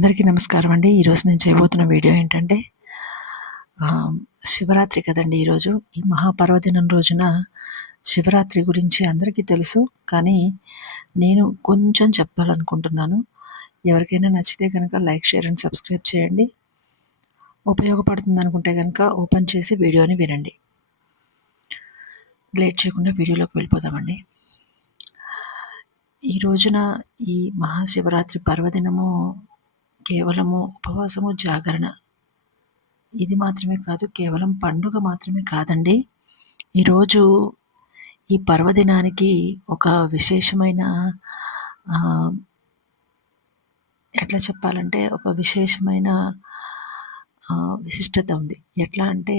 అందరికీ నమస్కారం అండి. ఈరోజు నేను చేయబోతున్న వీడియో ఏంటంటే శివరాత్రి కదండి ఈరోజు. ఈ మహాపర్వదినం రోజున శివరాత్రి గురించి అందరికీ తెలుసు. కానీ నేను కొంచెం చెప్పాలనుకుంటున్నాను. ఎవరికైనా నచ్చితే కనుక లైక్, షేర్ అండ్ సబ్స్క్రైబ్ చేయండి. ఉపయోగపడుతుంది అనుకుంటే కనుక ఓపెన్ చేసి వీడియోని వినండి. లేట్ చేయకుండా వీడియోలోకి వెళ్ళిపోదామండి. ఈ రోజున ఈ మహాశివరాత్రి పర్వదినము కేవలము ఉపవాసము, జాగరణ ఇది మాత్రమే కాదు, కేవలం పండుగ మాత్రమే కాదండి. ఈరోజు ఈ పర్వదినానికి ఒక విశేషమైన ఎట్లా చెప్పాలంటే ఒక విశేషమైన విశిష్టత ఉంది. ఎట్లా అంటే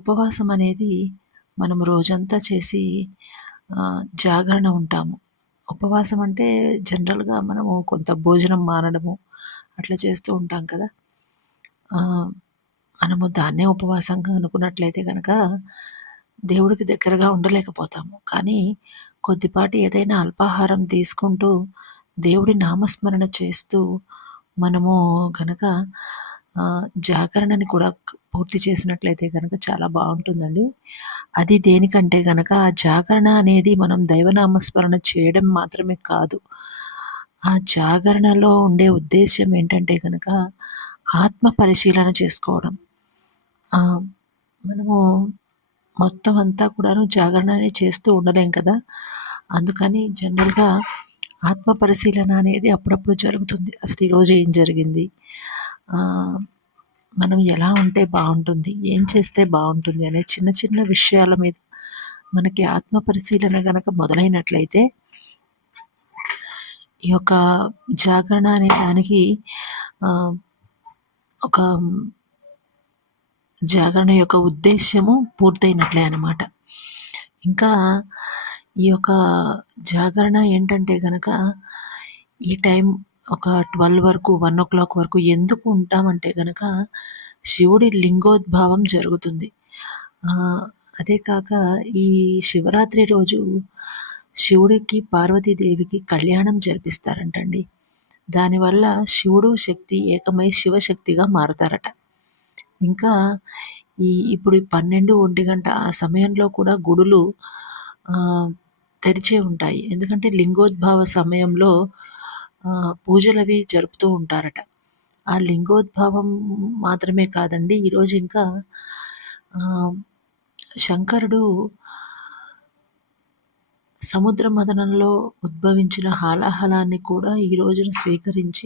ఉపవాసం అనేది మనం రోజంతా చేసి జాగరణ ఉంటాము. ఉపవాసం అంటే జనరల్గా మనము కొంత భోజనం మానడము అట్లా చేస్తూ ఉంటాం కదా. మనము దాన్నే ఉపవాసంగా అనుకున్నట్లయితే కనుక దేవుడికి దగ్గరగా ఉండలేకపోతాము. కానీ కొద్దిపాటి ఏదైనా అల్పాహారం తీసుకుంటూ దేవుడి నామస్మరణ చేస్తూ మనము కనుక జాగరణని కూడా పూర్తి చేసినట్లయితే కనుక చాలా బాగుంటుందండి. అది దేనికంటే కనుక ఆ జాగరణ అనేది మనం దైవనామస్మరణ చేయడం మాత్రమే కాదు. ఆ జాగరణలో ఉండే ఉద్దేశ్యం ఏంటంటే కనుక ఆత్మ పరిశీలన చేసుకోవడం. మనము మొత్తం అంతా కూడాను జాగరణనే చేస్తూ ఉండలేం కదా. అందుకని జనరల్గా ఆత్మ పరిశీలన అనేది అప్పుడప్పుడు జరుగుతుంది. అసలు ఈరోజు ఏం జరిగింది, మనం ఎలా ఉంటే బాగుంటుంది, ఏం చేస్తే బాగుంటుంది అనే చిన్న చిన్న విషయాల మీద మనకి ఆత్మ పరిశీలన కనుక మొదలైనట్లయితే ఈ యొక్క జాగరణ అనే దానికి ఒక జాగరణ యొక్క ఉద్దేశ్యము పూర్తయినట్లే అన్నమాట. ఇంకా ఈ యొక్క జాగరణ ఏంటంటే కనుక ఈ టైం ఒక 12 వరకు 1 వరకు ఎందుకు ఉంటామంటే కనుక శివుడి లింగోద్భావం జరుగుతుంది. అదే కాక ఈ శివరాత్రి రోజు శివుడికి పార్వతీదేవికి కళ్యాణం జరిపిస్తారంటండి. దానివల్ల శివుడు శక్తి ఏకమై శివశక్తిగా మారుతారట. ఇంకా ఇప్పుడు 12-1 గంట ఆ సమయంలో కూడా గుడులు తెరిచే ఉంటాయి. ఎందుకంటే లింగోద్భావ సమయంలో పూజలవి జరుపుతూ ఉంటారట. ఆ లింగోద్భావం మాత్రమే కాదండి, ఈరోజు ఇంకా శంకరుడు సముద్ర మథనంలో ఉద్భవించిన హాలాహలాన్ని కూడా ఈ రోజున స్వీకరించి